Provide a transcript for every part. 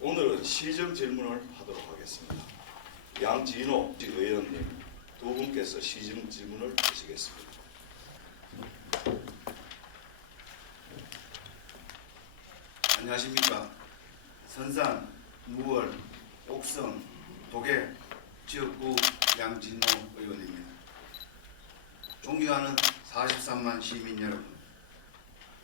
오늘은 시정 질문을 하도록 하겠습니다. 양진호 의원님 두 분께서 시정 질문을 하시겠습니다. 안녕하십니까. 선산, 무월, 옥성, 도계 지역구 양진호 의원입니다. 존경하는 43만 시민 여러분,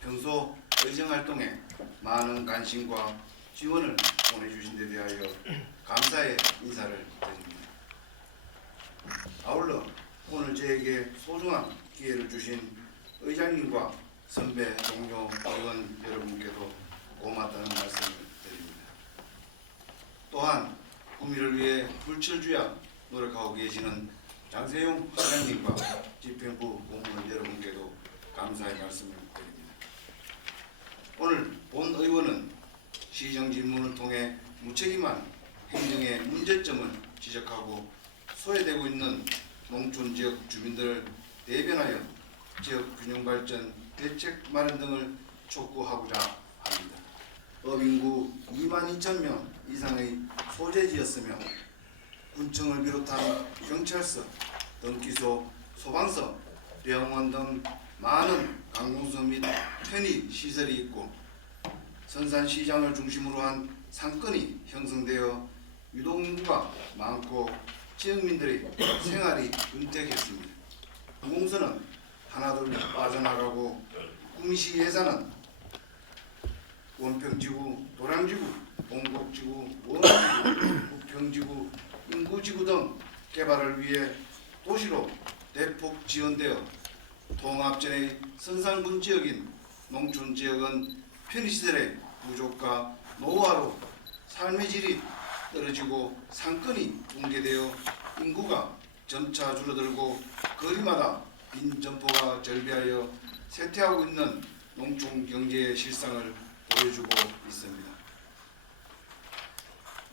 평소 의정활동에 많은 관심과 지원을 보내주신 데 대하여 감사의 인사를 드립니다. 아울러 오늘 저에게 소중한 기회를 주신 의장님과 선배 동료 의원 여러분께도 고맙다는 말씀을 드립니다. 또한 구미를 위해 불철주야 노력하고 계시는 장세용 시장님과 집행부 공무원 여러분께도 감사의 말씀을 드립니다. 오늘 본 의원은 시정 질문을 통해 무책임한 행정의 문제점을 지적하고 소외되고 있는 농촌 지역 주민들을 대변하여 지역 균형 발전 대책 마련 등을 촉구하고자 합니다. 어민구 22,000명 이상의 소재지였으며 군청을 비롯한 경찰서, 등기소, 소방서, 병원 등 많은 관공서 및 편의 시설이 있고 선산시장을 중심으로 한 상권이 형성되어 유동인구가 많고 지역민들의 생활이 윤택했습니다. 관공서는 하나둘 빠져나가고 구미시 예산은 원평지구, 도량지구, 동곡지구, 원지구, 부평지구, 인구지구 등 개발을 위해 도시로 대폭 지원되어 통합전의 선산군 지역인 농촌 지역은 편의시설의 부족과 노후화로 삶의 질이 떨어지고 상권이 붕괴되어 인구가 점차 줄어들고 거리마다 빈 점포가 절비하여 쇠퇴하고 있는 농촌 경제의 실상을 보여주고 있습니다.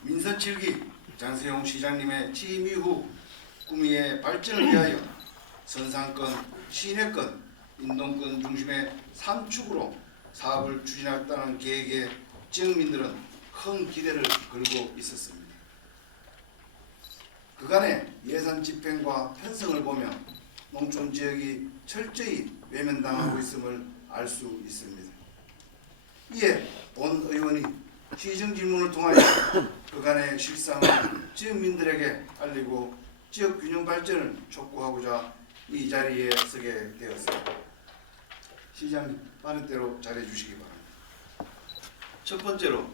민선 7기 장세용 시장님의 취임 이후 구미의 발전을 위하여 선산권, 시내권, 인동권 중심의 3축으로 사업을 추진하겠다는 계획에 지역민들은 큰 기대를 걸고 있었습니다. 그간의 예산 집행과 편성을 보면 농촌 지역이 철저히 외면당하고 있음을 알 수 있습니다. 이에 본 의원이 시정 질문을 통하여 그간의 실상을 지역민들에게 알리고 지역 균형 발전을 촉구하고자 이 자리에 서게 되었습니다. 시장님 빠른 대로 잘해 주시기 바랍니다. 첫 번째로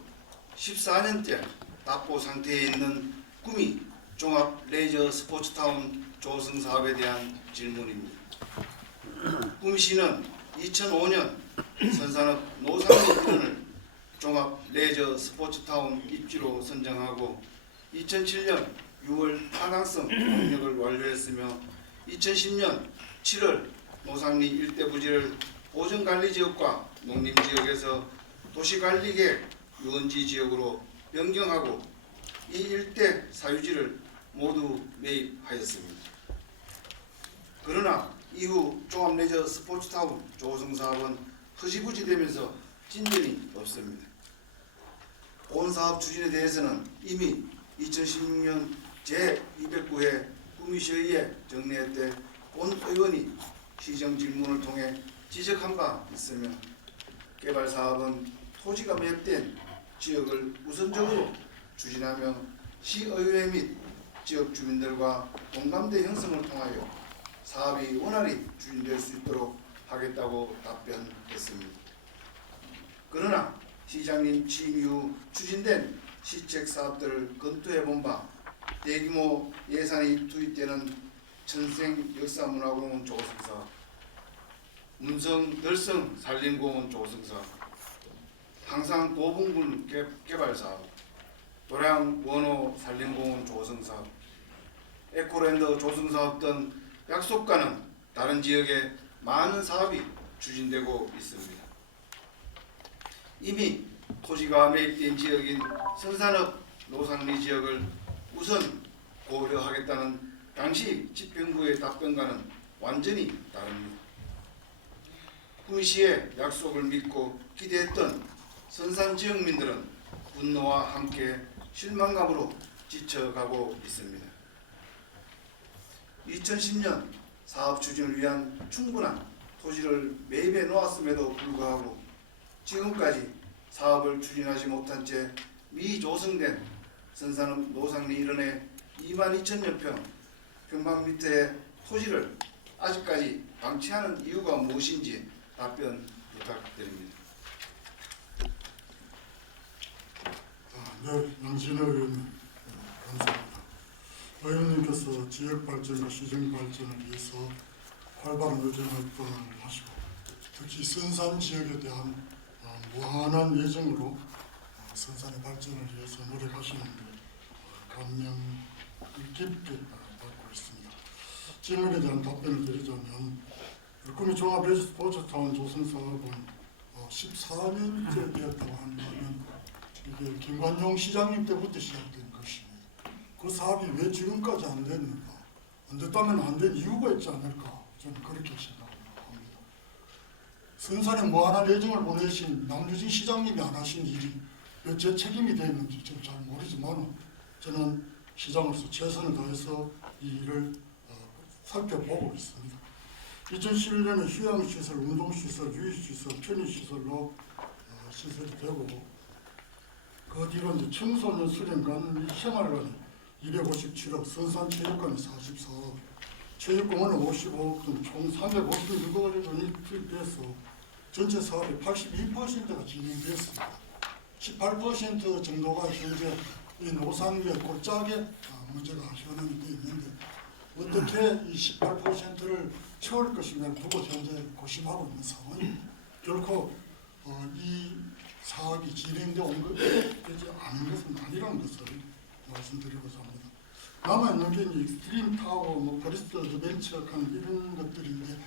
14년째 답보 상태에 있는 구미 종합 레저 스포츠타운 조성 사업에 대한 질문입니다. 구미시는 2005년 선산업 노상의 일원을 종합 레저 스포츠타운 입지로 선정하고 2007년 6월 타당성 협력을 완료했으며 2010년 7월 노상리 일대 부지를 보전관리지역과 농림지역에서 도시관리계획 유원지 지역으로 변경하고 이 일대 사유지를 모두 매입하였습니다. 그러나 이후 종합레저 스포츠타운 조성 사업은 흐지부지 되면서 진전이 없습니다. 본 사업 추진에 대해서는 이미 2016년 제209회 구미시의회 정례회 때 본 의원이 시정 질문을 통해 지적한 바 있으며 개발 사업은 토지가 매입된 지역을 우선적으로 추진하며 시의회 및 지역 주민들과 공감대 형성을 통하여 사업이 원활히 추진될 수 있도록 하겠다고 답변했습니다. 그러나 시장님 취임 이후 추진된 시책 사업들을 검토해본 바 대규모 예산이 투입되는 천생 역사문화공원 조성사업, 문성 덜성 산림공원 조성사업, 항상 도봉군 개발사업, 도량 원호 산림공원 조성사업, 에코랜드 조성사업 등 약속과는 다른 지역에 많은 사업이 추진되고 있습니다. 이미 토지가 매입된 지역인 선산업 노상리 지역을 우선 고려하겠다는 당시 집행부의 답변과는 완전히 다릅니다. 구미시의 약속을 믿고 기대했던 선산 지역민들은 분노와 함께 실망감으로 지쳐가고 있습니다. 2010년 사업 추진을 위한 충분한 토지를 매입해 놓았음에도 불구하고 지금까지 사업을 추진하지 못한 채 미조성된 선산읍 노상리 일원의 22,000여 평방미터의 토지를 아직까지 방치하는 이유가 무엇인지 답변 부탁드립니다. 네, 양진호 의원님 감사합니다. 의원님께서 지역 발전과 시정 발전을 위해서 활발한 의정 활동을 하시고 특히 선산 지역에 대한 무한한 예정으로 선산의 발전을 위해서 노력하시는데 감명을 깊게 받고 있습니다. 질문에 대한 답변을 드리자면 구미 종합스포츠타운 조성 사업은 14년째 되었다고 한다면 이게 김관용 시장님 때부터 시작된 것입니다. 그 사업이 왜 지금까지 안 됐는가? 안 됐다면 안 된 이유가 있지 않을까? 저는 그렇게 생각합니다. 선산에 무한한 예정을 보내신 남유진 시장님이 안 하신 일이 왜 제 책임이 되었는지 저는 잘 모르지만 저는 시장으로서 최선을 다해서 이 일을 살펴보고 있습니다. 2011년에 휴양시설, 운동시설, 유휴시설, 편의시설로 시설이 되고 그 뒤로 이제 청소년 수련관, 생활관 257억, 선산체육관이 44억, 체육공원은 55억 등 총 356억 원이 투입돼서 전체 사업의 82%가 진행되었습니다. 18% 정도가 현재 이 노상위의 골짜기에 문제가 현황이 되어 있는데 어떻게 이 18%를 채울 것인가를 두고 현재 고심하고 있는 상황입니다. 결코 이 사업이 진행되지 않은 것은 아니라는 것을 말씀드리고자 합니다. 남아있는 게 익스트림 타워, 포레스트 어드벤처 이런 것들인데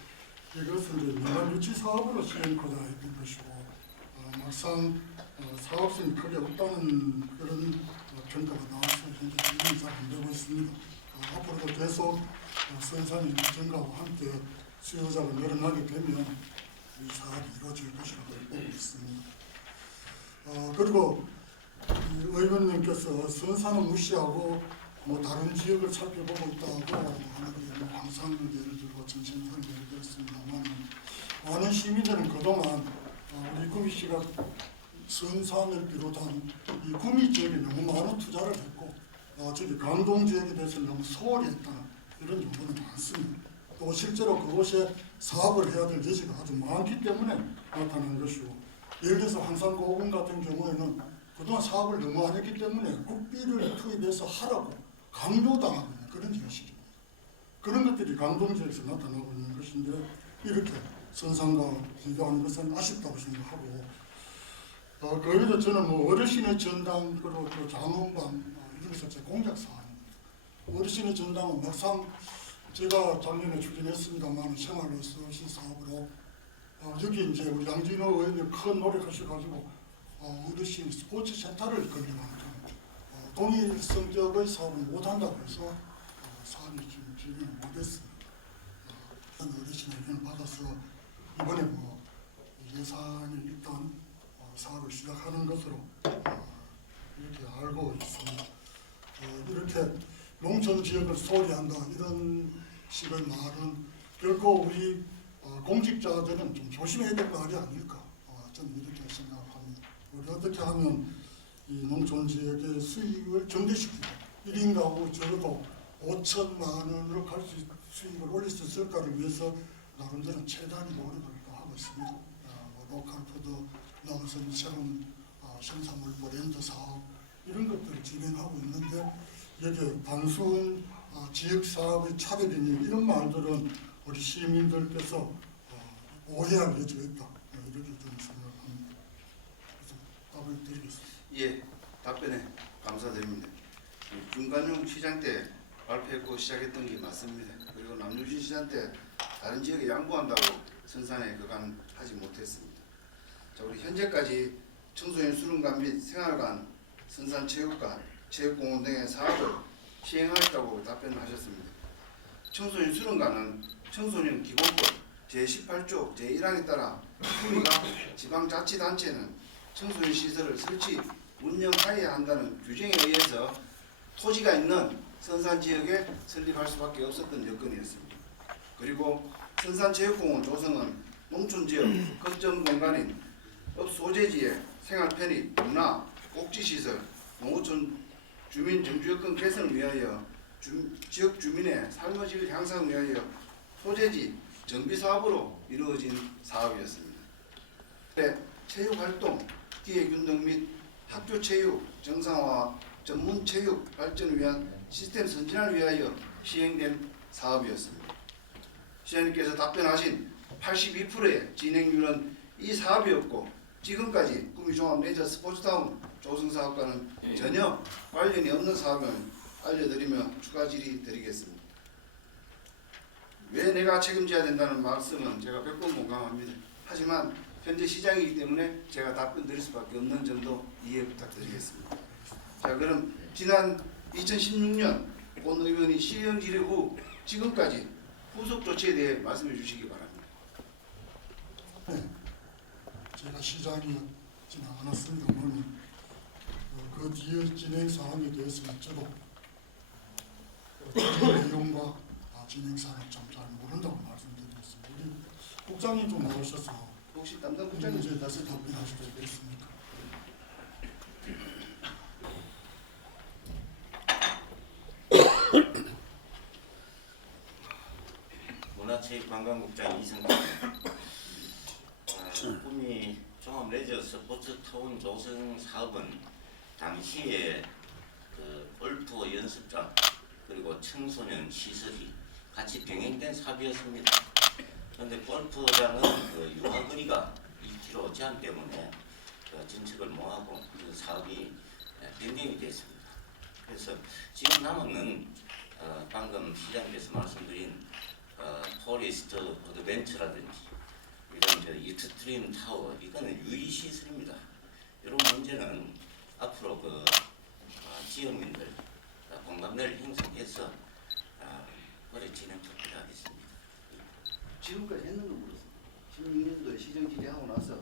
이것은 이제 민간 유치 사업으로 시행하자 했던 것이고 막상 사업성이 크게 없다는 그런 평가가 나와서 현재 진행이 잘 안 되고 있습니다. 앞으로도 계속 선산의 증가와 함께 수요자가 늘어나게 되면 이 사업이 이루어질 것이라고 보고 있습니다. 그리고 의원님께서 선산을 무시하고 다른 지역을 살펴보고 있다고 하는 광산을 예를 들고 전신선을 예를 들었습니다만 많은 시민들은 그동안 우리 구미시가 선산을 비롯한 이 구미 지역에 너무 많은 투자를 했고 저기 강동 지역에 대해서 너무 소홀히 했다 이런 정보는 많습니다. 또 실제로 그곳에 사업을 해야 될 여지가 아주 많기 때문에 나타난 것이고 예를 들어서 황산고군 같은 경우에는 그동안 사업을 너무 안 했기 때문에 국비를 투입해서 하라고 강요당하고 있는 그런 현실입니다. 그런 것들이 강동 지역에서 나타나고 있는 것인데 이렇게 선산과 비교하는 것은 아쉽다고 생각하고 그래도 저는 어르신의 전당 그리고 그 장원방 이런 것은 제 공작 사항입니다. 어르신의 전당은 막상 제가 작년에 추진했습니다만 생활로서 사업으로 여기 이제 우리 양진호 의원님 큰 노력하셔가지고 어르신 스포츠 센터를 건립하는 동일 성격의 사업을 못한다고 해서 사업이 지금 진행을 못했습니다. 어르신의 의견을 받아서 이번에 예산이 일단 사업을 시작하는 것으로 이렇게 알고 있습니다. 이렇게 농촌 지역을 소홀히 한다 이런 식의 말은 결코 우리 공직자들은 좀 조심해야 될 말이 아닐까 저는 이렇게 생각합니다. 우리 어떻게 하면 이 농촌 지역의 수익을 증대시키고 1인 가구 적어도 5천만 원으로 갈 수 수익을 올릴 수 있을까를 위해서 나름대로 최대한의 노력을 하고 있습니다. 로컬푸드 나가서 새로운 생산물 브랜드 사업 이런 것들을 진행하고 있는데 여기에 단순 지역사업의 차별이니 이런 말들은 우리 시민들께서 오해할 여지가 있다 이렇게 저는 생각합니다. 그래서 답을 드리겠습니다. 예, 답변에 감사드립니다. 김관용 시장 때 발표했고 시작했던 게 맞습니다. 그리고 남유진 시장 때 다른 지역에 양보한다고 선산에 그간 하지 못했습니다. 자, 우리 현재까지 청소년 수련관 및 생활관, 선산체육관, 체육공원 등의 사업을 시행하였다고 답변하셨습니다. 청소년 수련관은 청소년 기본권, 제18조 제1항에 따라 구미가 지방자치단체는 청소년 시설을 설치 운영하여야 한다는 규정에 의해서 토지가 있는 선산지역에 설립할 수밖에 없었던 여건이었습니다. 그리고 선산체육공원 조성은 농촌지역 거점 공간인 업 소재지의 생활 편의, 문화, 복지시설, 농어촌 주민 정주여건 개선을 위하여 지역 주민의 삶의 질 향상을 위하여 소재지 정비 사업으로 이루어진 사업이었습니다. 체육활동, 기획운동 및 학교 체육 정상화, 전문 체육 발전을 위한 시스템 선진화를 위하여 시행된 사업이었습니다. 시장님께서 답변하신 82%의 진행률은 이 사업이었고 지금까지 구미종합 레저 스포츠타운 조성 사업과는 전혀 관련이 없는 사업을 알려드리며 추가 질의드리겠습니다. 왜 내가 책임져야 된다는 말씀은 제가 100번 공감합니다. 하지만 현재 시장이기 때문에 제가 답변 드릴 수밖에 없는 점도 이해 부탁드리겠습니다. 자, 그럼 지난 2016년 권 의원이 시행 질의 후 지금까지 후속 조치에 대해 말씀해 주시기 바랍니다. 네, 제가 시장이었지는 않았습니다만 그 뒤에 진행 사항에 대해서는 저도 진행 내용과 진행 사항을 좀 잘 모른다고 말씀드리겠습니다. 우리 국장님 좀 나오셔서 혹시 담당 이 국장님 문제에 대해서 답변하실 수 있겠습니까? 문화체육관광국장 이승기. 구미 종합 레저 스포츠타운 조성 사업은 당시에 그 골프 연습장 그리고 청소년 시설이 같이 병행된 사업이었습니다. 그런데 골프장은 그 유화거리가 2km 제한 때문에 그 진척을 못하고 그 사업이 변경이 됐습니다. 그래서 지금 남은 방금 시장님께서 말씀드린 포레스트 어드벤처라든지 이런 익스트림 타워 이거는 유의 시설입니다. 이런 문제는 앞으로 그 지역민들 공감대를 형성해서 올해 진행 투표하겠습니다. 지금까지 했는 거 물었습니다. 16년도에 시정 질의하고 나서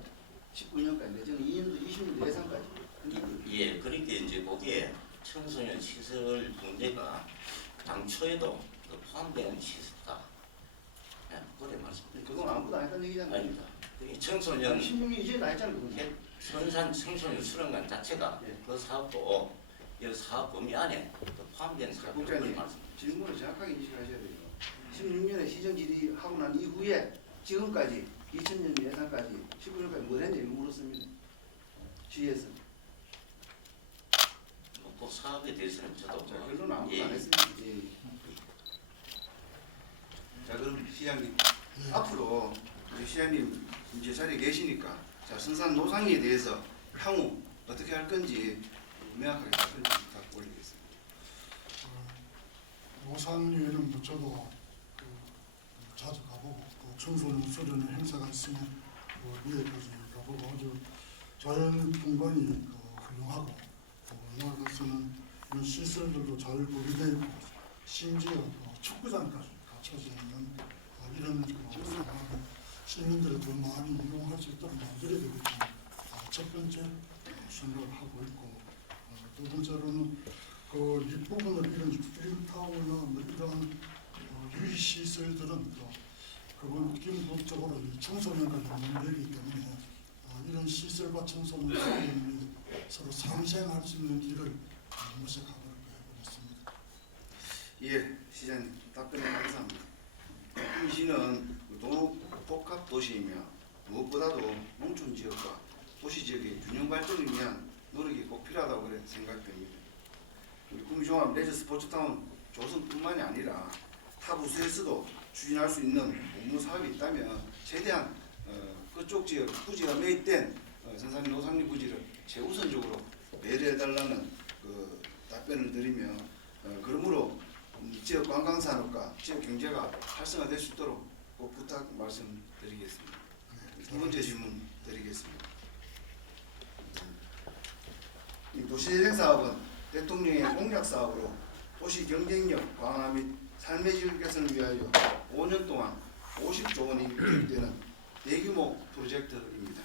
19년까지 내정 2년도 20년도 예산까지 예, 그러니까 이제 거기에 청소년 시설 문제가 당초에도 그 포함되는 시설이다. 예, 그래 말씀드립니다. 그건 아무도 안 했다는 얘기잖아요. 아닙니다. 그 청소년 16년 이제 나 했잖아요. 그건. 선산 청소년 수련관 자체가 예. 그 사업도 이 사업 범위 안에 그 포함된 사업을 국장님 말씀드립니다. 질문을 정확하게 인식하셔야 돼요. 16년에 시정 질의하고 난 이후에 지금까지 2000년 예산까지 19년까지 뭘 했는지 물었습니다. 시에서. 그 사업에 대해서는 저도 자, 결론은 아무도 예. 안 했습니다. 예. 자, 그럼 시장님 앞으로 우리 시장님 이제 자리에 계시니까 자, 선산 노상에 대해서 향후 어떻게 할 건지 명확하게 답변 좀 부탁 올리겠습니다. 노상위에는 뭐 저도 자주 가보고 또 청소년 수련회 행사가 있으면 위에까지 가보고 아주 자연 풍광이 훌륭하고 또 나아가서는 이런 시설들도 잘 구비되어 있고 심지어 축구장까지 갖춰져 있는 이런 상황을 시민들이 더 많이 이용할 수 있도록 만들어야 되겠지만 첫 번째 생각을 하고 있고 두 번째로는 그 뒷부분을 이런 스프링타워나 뭐 이런 유의 시설들은 그건 기본적으로 이 청소년과 연관되기 때문에 이런 시설과 청소년이 서로 상생할 수 있는 길을 모색하도록 해보겠습니다. 예, 시장님 답변에 감사합니다. 구미시는 복합 도시이며 무엇보다도 농촌 지역과 도시 지역의 균형 발전을 위한 노력이 꼭 필요하다고 그래 생각됩니다. 우리 구미종합 레저 스포츠타운 조성뿐만이 아니라 타 부서에서도 추진할 수 있는 업무 사업이 있다면 최대한 그쪽 지역 부지가 매입된 선산 노상리 부지를 최우선적으로 배려해달라는 그 답변을 드리며 그러므로 지역 관광산업과 지역 경제가 활성화될 수 있도록 꼭 부탁 말씀드리겠습니다. 두 번째 질문 드리겠습니다. 이 도시재생 사업은 대통령의 공약 사업으로 도시 경쟁력 강화 및 삶의 질 개선을 위하여 5년 동안 50조 원이 투입되는 대규모 프로젝트입니다.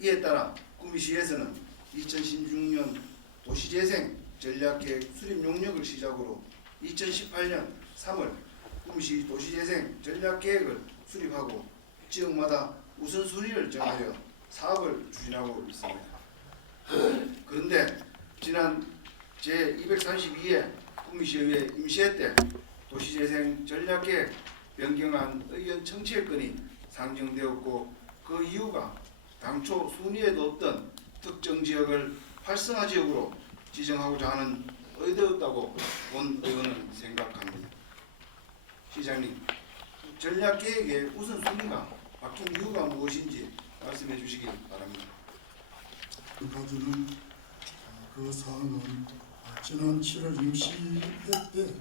이에 따라 구미시에서는 2016년 도시재생 전략계획 수립 용역을 시작으로 2018년 3월 구미시 도시재생 전략계획을 수립하고 지역마다 우선순위를 정하여 사업을 추진하고 있습니다. 그런데 지난 제232회 구미시의회 임시회 때 도시재생 전략계획 변경안 의원 청취권이 상정되었고 그 이유가 당초 순위에도 없던 특정 지역을 활성화 지역으로 지정하고자 하는 의도였다고 본 의원은 생각합니다. 시장님, 전략계획의 우선순위가 바뀐 이유가 무엇인지 말씀해 주시기 바랍니다. 그까지는 그 사항은 지난 7월 임시회 때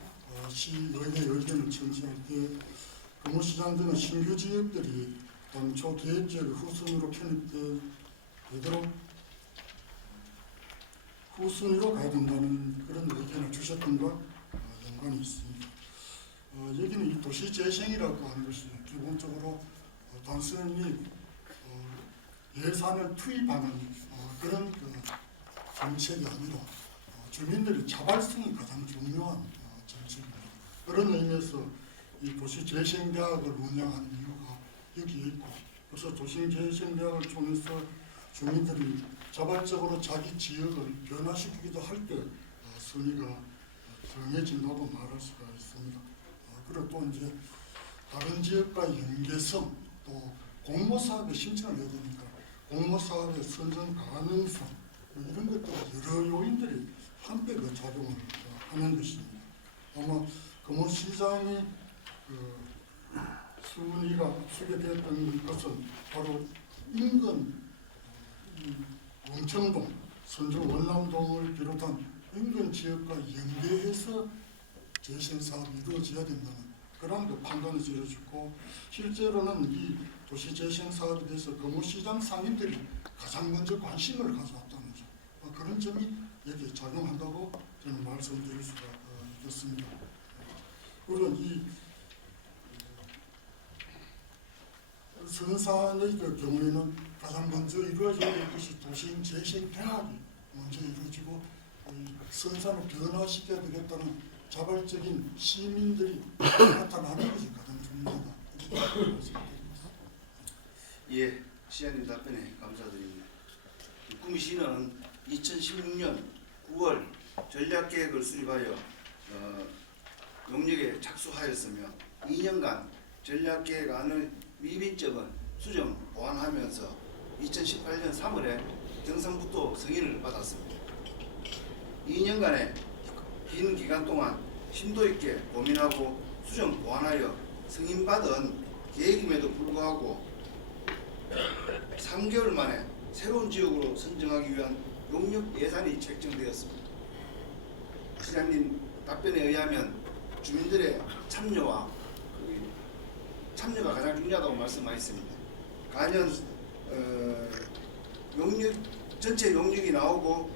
시의회 의견을 청취할 때 금호시장 등의 신규 지역들이 당초 계획지역 후순위로 편입되도록 후순위로 가야 된다는 그런 의견을 주셨던과 연관이 있습니다. 여기는 이 도시재생이라고 하는 것이 기본적으로 단순히 예산을 투입하는 그런 정책이 아니라 주민들의 자발성이 가장 중요한 정책입니다. 그런 의미에서 이 도시재생대학을 운영하는 이유가 여기에 있고, 그래서 도시재생대학을 통해서 주민들이 자발적으로 자기 지역을 변화시키기도 할 때 순위가 정해진다고 말할 수가 있습니다. 그리고 또 이제 다른 지역과 연계성, 또 공모사업에 신청을 해야 되니까 공모사업의 선정 가능성 이런 것들 여러 요인들이 함께 그 작용을 하는 것입니다. 아마 금호시장이 순위가 앞서게 되었던 것은 바로 인근 원청동, 선주 원남동을 비롯한 인근 지역과 연계해서 재생사업이 이루어져야 된다는 그런 그 판단을 내려주고, 실제로는 이 도시재생사업에 대해서 금호시장 상인들이 가장 먼저 관심을 가져왔다는 점, 그런 점이 여기에 작용한다고 저는 말씀드릴 수가 있겠습니다. 그리고 이 선산의 그 경우에는 가장 먼저 이루어져야 될 것이 도시재생대학이 먼저 이루어지고, 선산을 변화시켜야 되겠다는 자발적인 시민들이 나타나는 것이 가장 중요하다. 이렇게 말씀드립니다. 예, 시장님 답변에 감사드립니다. 구미시는 2016년 9월 전략계획을 수립하여 용역에 착수하였으며 2년간 전략계획안의 미빈점은 수정 보완하면서 2018년 3월에 경상북도 승인을 받았습니다. 2년간의 긴 기간 동안 심도 있게 고민하고 수정 보완하여 승인받은 계획임에도 불구하고 3개월 만에 새로운 지역으로 선정하기 위한 용역 예산이 책정되었습니다. 시장님 답변에 의하면 주민들의 참여가 가장 중요하다고 말씀하셨습니다. 가년 용역 전체 용역이 나오고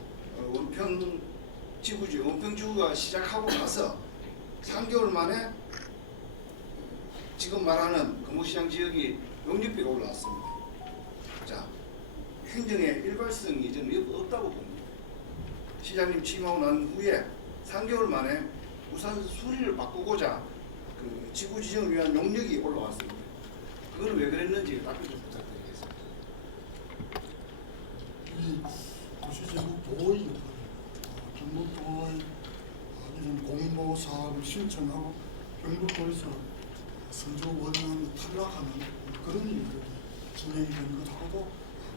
원평지구가 시작하고 나서 3개월 만에 지금 말하는 금호시장 지역이 용역비가 올라왔습니다. 자, 행정의 일괄성이 저는 없다고 봅니다. 시장님 취임하고 난 후에 3개월 만에 우선 순위를 바꾸고자 그 지구 지정을 위한 용역이 올라왔습니다. 그건 왜 그랬는지 답변 좀 부탁드리겠습니다. 이 도시제국도의 경북도의 이런 공모 사업을 신청하고 경북도에서 선조 원룸이 탈락하는 그런 일들이 진행이 된 것하고도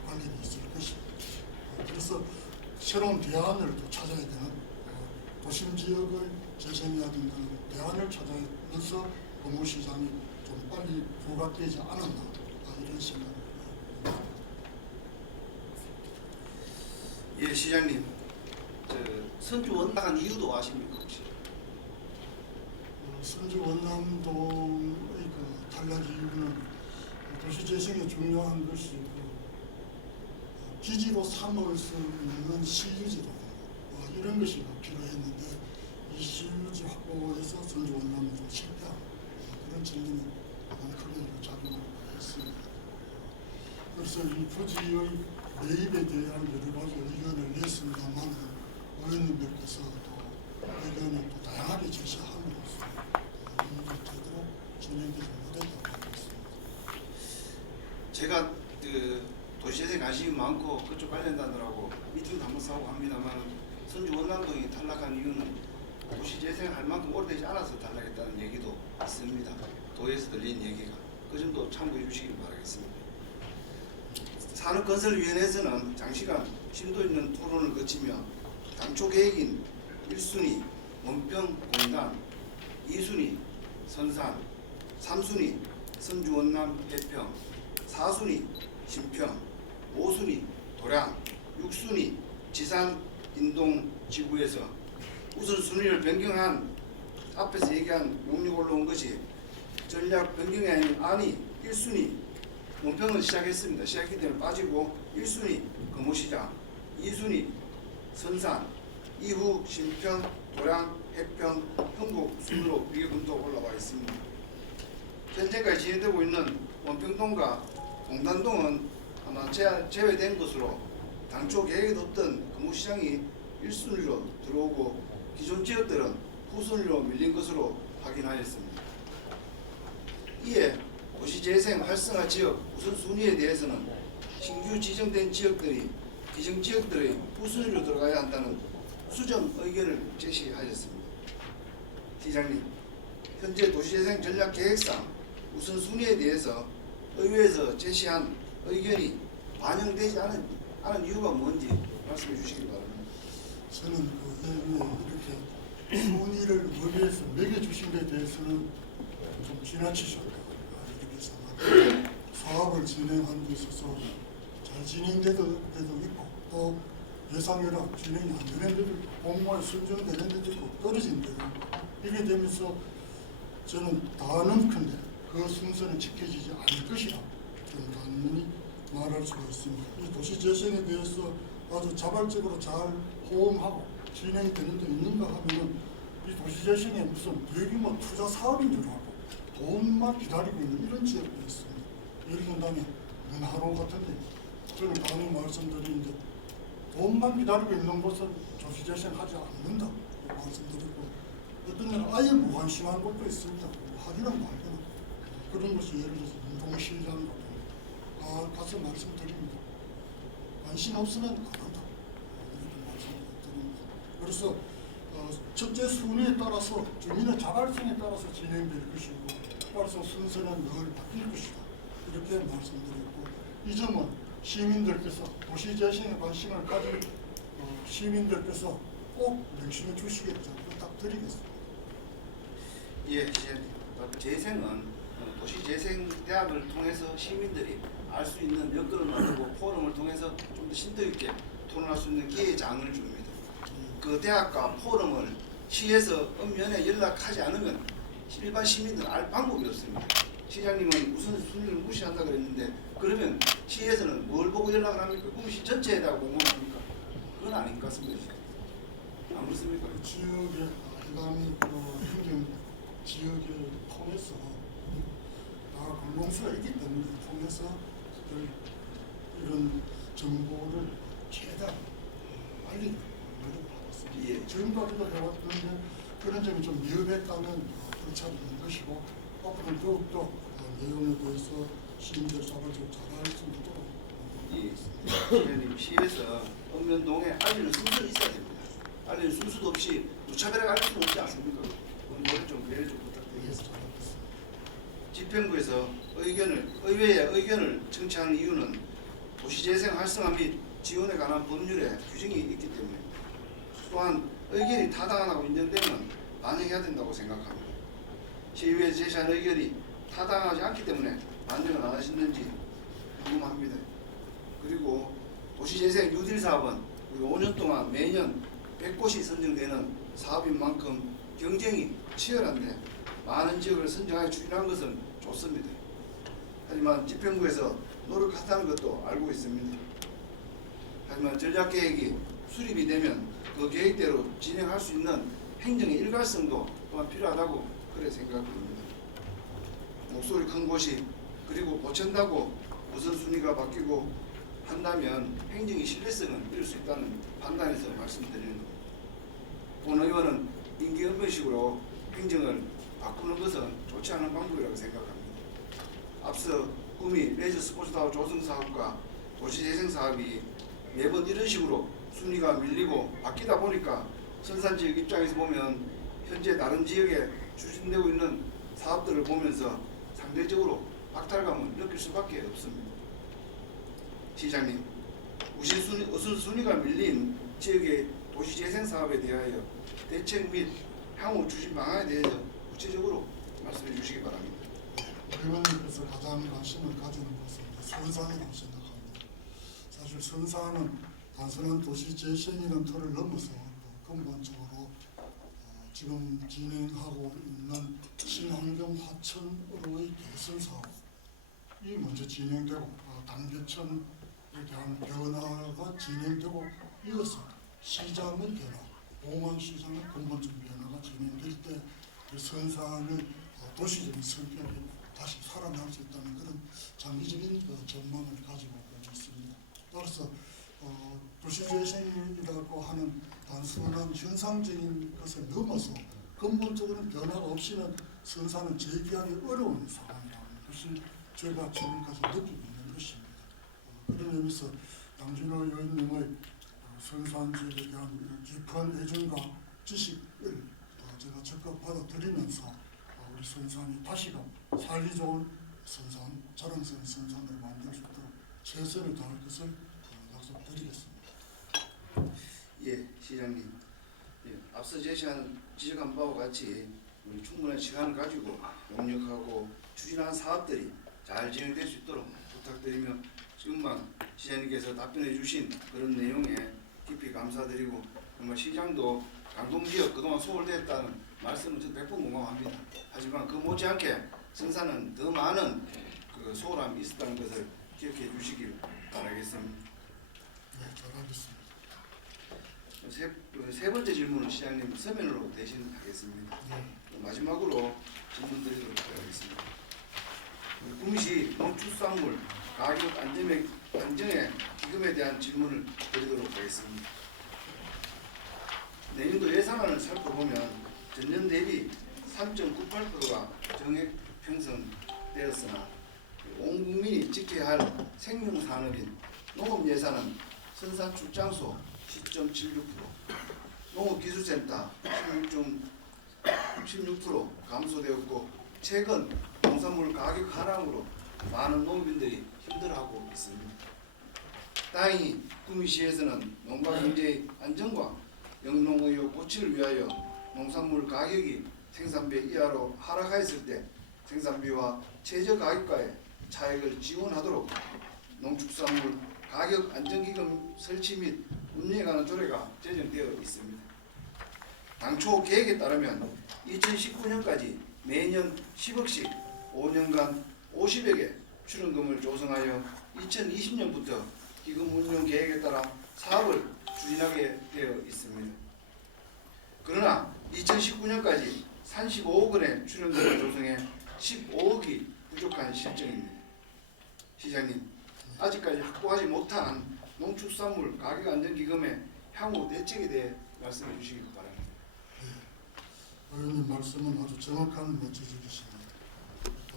관련이 있을 것입니다. 그래서 새로운 대안을 또 찾아야 되는, 도심 지역을 재생해야 된다는 대안을 찾아면서 금호시장이 좀 빨리 부각되지 않았나 이런 생각을 합니다. 예, 시장님, 선주 원당한 이유도 아십니까 혹시? 선주 원남동의 그 탈락 이유는 도시재생에 중요한 것이 기지로 삼을 수 있는 시유지로 이런 것이 필요했는데 이 시유지 확보에서 선주 원남이 좀 실패한 그런 측면이 가장 크게 작용을 했습니다. 그래서 이 부지의 매입에 대한 여러 가지 의견을 냈습니다만 의원님들께서 또 의견을 또 다양하게 제시함으로써 이게 제대로 진행되지 못했다고 하겠습니다. 제가 그 도시재생 관심이 많고 그쪽 관련단들하고 미팅도 한번 싸우고 합니다만 선주 원남동이 탈락한 이유는 도시재생 할 만큼 오래되지 않아서 탈락했다는 얘기도 있습니다. 도에서 들린 얘기가 그 점도 참고해 주시길 바라겠습니다. 산업건설위원회에서는 장시간 심도 있는 토론을 거치며 당초 계획인 1순위 원평공단, 2순위 선산, 3순위 선주 원남 해평, 4순위 신평, 5순위 도량, 6순위 지산 인동 지구에서 우선 순위를 변경한 앞에서 얘기한 용역 올라온 것이 전략 변경이 아닌 안이 1순위 원평은 시작했습니다. 시작했기 때문에 빠지고 1순위 금호시장, 2순위 선산, 이후 신평, 도량, 해평, 흥곡 순으로 위계분도 올라와 있습니다. 현재까지 진행되고 있는 원평동과 공단동은 아마 제외된 것으로 당초 계획에 뒀던 금호시장이 1순위로 들어오고 기존 지역들은 후순위로 밀린 것으로 확인하였습니다. 이에 도시재생 활성화 지역 우선순위에 대해서는 신규 지정된 지역들이 기존 지역들의 후순위로 들어가야 한다는 수정 의견을 제시하였습니다. 시장님, 현재 도시재생 전략 계획상 우선순위에 대해서 의회에서 제시한 의견이 반영되지 않은 이유가 뭔지 말씀해 주시기 바랍니다. 저는 이렇게 순위를 의회에서 매겨주신 데 대해서는 좀 지나치셨다고 이렇게 생각합니다. 사업을 진행하는 데 있어서 잘 진행되는 데도 있고 또 예상외로 진행이 안 되는 데도 있고 공모에 선정되는 데도 있고 떨어진 데도 있고 이렇게 되면서 저는 다는 큰데 그 순서는 지켜지지 않을 것이라고 저는 단순히 말할 수가 있습니다. 이 도시재생에 대해서 아주 자발적으로 잘 호응하고 진행이 되는 데 있는가 하면은 이 도시재생에 무슨 대규모 투자 사업인 줄 알고 돈만 기다리고 있는 이런 지역도 있습니다. 예를 든다면 문화로 같은데 저는 감히 말씀드리는데 돈만 기다리고 있는 곳은 도시재생하지 않는다고 말씀드리고 어떤 데는 아예 무관심한 곳도 있습니다. 하기는 말기는 그런 것이 예를 들어서 운동시장 같은 가서 말씀드립니다. 관심 없으면 안 한다. 이렇게 말씀드립니다. 그래서 첫째 순위에 따라서 주민의 자발성에 따라서 진행될 것이고 따라서 순서는 늘 바뀔 것이다. 이렇게 말씀드렸고 이 점은 시민들께서 도시재생에 관심을 가진 시민들께서 꼭 명심해 주시겠죠. 부탁드리겠습니다. 예, 재생은 도시재생대학을 통해서 시민들이 알 수 있는 여건을 만들고 포럼을 통해서 좀 더 심도 있게 토론할 수 있는 기회의 장을 줍니다. 그 대학과 포럼을 시에서 엄연에 연락하지 않으면 일반 시민들은 알 방법이 없습니다. 시장님은 우선 순위를 무시한다 그랬는데 그러면 시에서는 뭘 보고 연락을 합니까? 그럼 시 전체에다가 공모합니까? 그건 아닌 것 같습니다. 안 그렇습니까? 지역의 해당 행정 지역을 통해서 다 공공수가 있기 때문에 통해서 이런 정보를 최대한 빨리 노력하겠습니다. 예. 지금까지도 해왔는데 그런 점이 좀 미흡했다면 불찰이 있는 것이고 앞으로는 더욱더 내용에 대해서 시민들 자발적으로 잘 알 수 있도록 이 시장님 시에서 읍면동에 알리는 순서가 있어야 됩니다. 알리는 순서도 없이 무차별하게 알릴 수는 없지 않습니까? 그걸 좀 배려 좀 부탁드리겠습니다. 집행부에서 의회의 의견을 청취하는 이유는 도시재생 활성화 및 지원에 관한 법률에 규정이 있기 때문에 또한 의견이 타당하다고 인정되면 반영해야 된다고 생각합니다. 시의회에 제시한 의견이 타당하지 않기 때문에 반영을 안 하시는지 궁금합니다. 그리고 도시재생 뉴딜 사업은 우리 5년 동안 매년 100곳이 선정되는 사업인 만큼 경쟁이 치열한데 많은 지역을 선정하여 추진한 것은 좋습니다. 하지만 집행부에서 노력한다는 것도 알고 있습니다. 하지만 전략계획이 수립이 되면 그 계획대로 진행할 수 있는 행정의 일관성도 또한 필요하다고 그래 생각합니다. 목소리 큰 곳이 그리고 고친다고 우선순위가 바뀌고 한다면 행정의 신뢰성은 잃을 수 있다는 판단에서 말씀드리는 겁니다. 본 의원은 인기응변식으로 행정을 바꾸는 것은 좋지 않은 방법이라고 생각합니다. 앞서 구미 레저 스포츠타워 조성 사업과 도시재생 사업이 매번 이런 식으로 순위가 밀리고 바뀌다 보니까 선산지역 입장에서 보면 현재 다른 지역에 추진되고 있는 사업들을 보면서 상대적으로 박탈감을 느낄 수밖에 없습니다. 시장님, 우선순위가 밀린 지역의 도시재생 사업에 대하여 대책 및 향후 추진 방안에 대해서 구체적으로 말씀해 주시기 바랍니다. 의원님께서 가장 관심을 가지는 것은 선산이라고 생각합니다. 사실 선산은 단순한 도시 재생이라는 틀을 넘어서 근본적으로 지금 진행하고 있는 친환경 하천으로의 개선 사업이 먼저 진행되고 단계천에 대한 변화가 진행되고 이어서 시장의 변화, 공항시장의 근본적인 변화가 진행될 때 그 선산의 도시적인 성격이 다시 살아날 수 있다는 그런 장기적인 전망을 가지고 있습니다. 따라서 도시재생이라고 하는 단순한 현상적인 것을 넘어서 근본적인 변화가 없이는 선산은 재기하기 어려운 상황이라는 것이 제가 지금까지 느끼고 있는 것입니다. 그런 의미에서 양진호 의원님의 선산 지역에 대한 깊은 애정과 지식을 제가 적극 받아들이면서 우리 선산이 다시금 살기 좋은 선산, 자랑스러운 선산을 만들 수 있도록 최선을 다할 것을 약속드리겠습니다. 예, 시장님. 예, 앞서 지적한 바와 같이 우리 충분한 시간을 가지고 용역하고 추진한 사업들이 잘 진행될 수 있도록 부탁드리며 지금만 시장님께서 답변해 주신 그런 내용에 깊이 감사드리고 정말 시장도 강동지역 그동안 소홀됐다는 말씀은 저는 100% 공감합니다. 하지만 그 못지않게 선산은 더 많은 그 소홀함이 있었다는 것을 기억해 주시길 바라겠습니다. 네, 잘하겠습니다. 세 번째 질문은 시장님 서면으로 대신하겠습니다. 네. 마지막으로 질문 드리도록 하겠습니다. 구미시 농축산물 가격 안정의 기금에 대한 질문을 드리도록 하겠습니다. 내년도 예산안을 살펴보면 전년 대비 3.98%가 정액 편성되었으나 온 국민이 지켜야 할 생명산업인 농업 예산은 선산출장소 10.76%, 농업기술센터 16% 감소되었고 최근 농산물 가격 하락으로 많은 농민들이 힘들어하고 있습니다. 다행히 구미시에서는 농가 경제의 안정과 영농의료 고취를 위하여 농산물 가격이 생산비 이하로 하락하였을 때 생산비와 최저 가격과의 차익을 지원하도록 농축산물 가격 안정기금 설치 및 운영에 관한 조례가 제정되어 있습니다. 당초 계획에 따르면 2019년까지 매년 10억씩 5년간 50억의 출연금을 조성하여 2020년부터 기금 운용 계획에 따라 사업을 추진하게 되어 있습니다. 그러나 2019년까지 35억 원의 출연금을 조성해 15억이 부족한 실정입니다. 시장님, 아직까지 확보하지 못한 농축산물 가격 안정기금의 향후 대책에 대해 말씀해 주시기 바랍니다. 의원님 말씀은 아주 정확한 지적이십니다.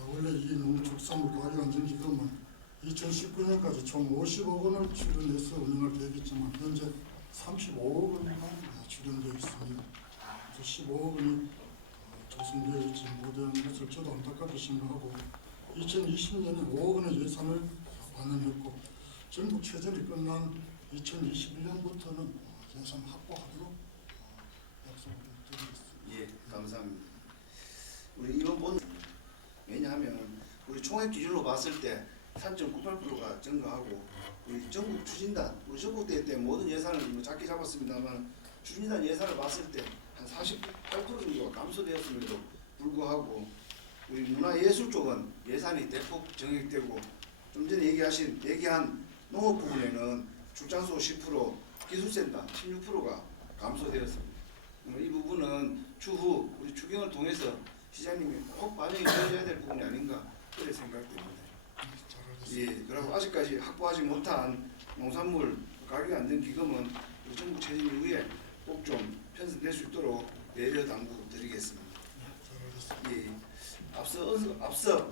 원래 이 농축산물 가격 안정기금은 2019년까지 총 50억 원을 출연해서 운영할 계획이지만 현재 35억 원만 출연되어 있습니다. 15억 원이 조성되어 있지 못한 것을 저도 안타깝게 생각하고 2020년에 5억 원의 예산을 반영했고 전국 최전이 끝난 2021년부터는 예산 확보하도록 약속을 드리겠습니다. 예, 감사합니다. 우리 이번 본 왜냐하면 우리 총액 기준으로 봤을 때 3.98%가 증가하고 우리 전국 추진단 우리 전국대회 때 모든 예산을 뭐 작게 잡았습니다만 추진단 예산을 봤을 때 한 48% 정도가 감소되었음에도 불구하고 우리 문화예술 쪽은 예산이 대폭 증액되고 좀 전에 얘기한 농업 부분에는 출장소 10%, 기술센터 16%가 감소되었습니다. 이 부분은 추후 우리 추경을 통해서 시장님이 꼭 반영이 되어야 될 부분이 아닌가 그렇게 생각됩니다. 잘하셨습니다. 예, 그리고 아직까지 확보하지 못한 농산물 가격이 안된 기금은 우리 정부 체제 이후에 꼭 좀 편성될 수 있도록 배려 당부드리겠습니다. 잘하셨습니다. 예, 앞서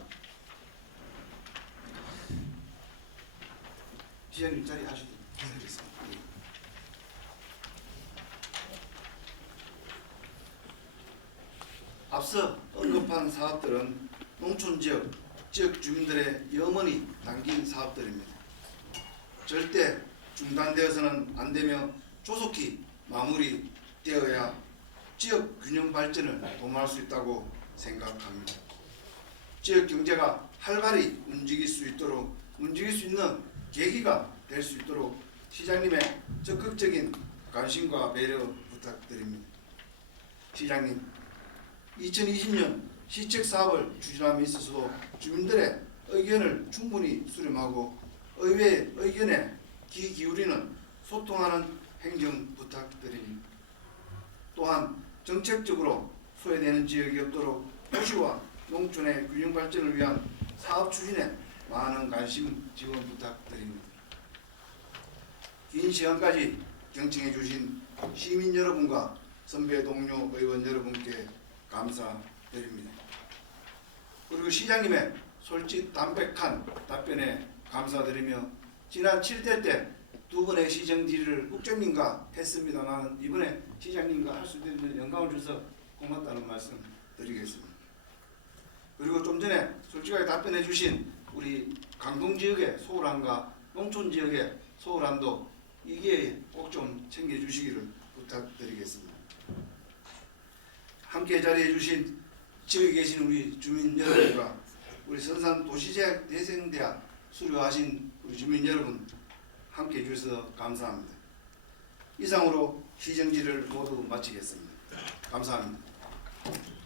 시장님 자리 하시도록 하겠습니다. 예. 앞서 언급한 사업들은 농촌 지역 주민들의 염원이 담긴 사업들입니다. 절대 중단되어서는 안 되며 조속히 마무리되어야 지역 균형 발전을 도모할 수 있다고 생각합니다. 지역 경제가 활발히 움직일 수 있는 계기가 될 수 있도록 시장님의 적극적인 관심과 배려 부탁드립니다. 시장님, 2020년 시책 사업을 추진함에 있어서도 주민들의 의견을 충분히 수렴하고 의회의 의견에 귀 기울이는 소통하는 행정 부탁드립니다. 또한 정책적으로 소외되는 지역이 없도록 도시와 농촌의 균형 발전을 위한 사업 추진에 많은 관심 지원 부탁드립니다. 긴 시간까지 경청해 주신 시민 여러분과 선배 동료 의원 여러분께 감사드립니다. 그리고 시장님의 솔직 담백한 답변에 감사드리며 지난 7대 때 두 번의 시정 질의를 국장님과 했습니다만 이번에 시장님과 할 수 있는 영광을 주셔서 고맙다는 말씀 드리겠습니다. 그리고 좀 전에 솔직하게 답변해 주신 우리 강동 지역의 소홀함과 농촌 지역의 소홀함도 이게 꼭 좀 챙겨주시기를 부탁드리겠습니다. 함께 자리해 주신 지역에 계신 우리 주민 여러분과 우리 선산 도시재학 대생대학 수료하신 우리 주민 여러분 함께 해주셔서 감사합니다. 이상으로 시정지를 모두 마치겠습니다. 감사합니다.